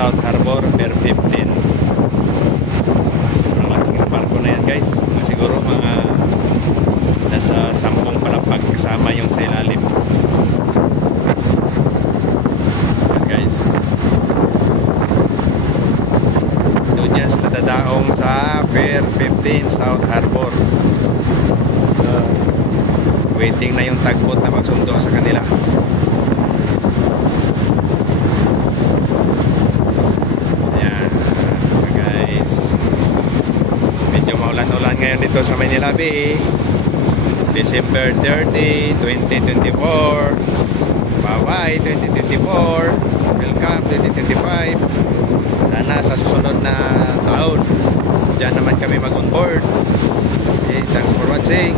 South Harbor, Pier 15. Sobrang laking barko na yan guys. Siguro mga nasa 10 palapag kasama yung sa ilalim. Yan guys. Doon yan sila dadaong sa Pier 15 South Harbor. Waiting na yung tagboat na magsundo sa kanila. Ayan guys, medyo maulan-ulan ngayon dito sa Manila Bay. December 30, 2024. Bye-bye 2024. Welcome 2025. Sana sa susunod na taon diyan naman kami mag-on board. Okay, thanks for watching.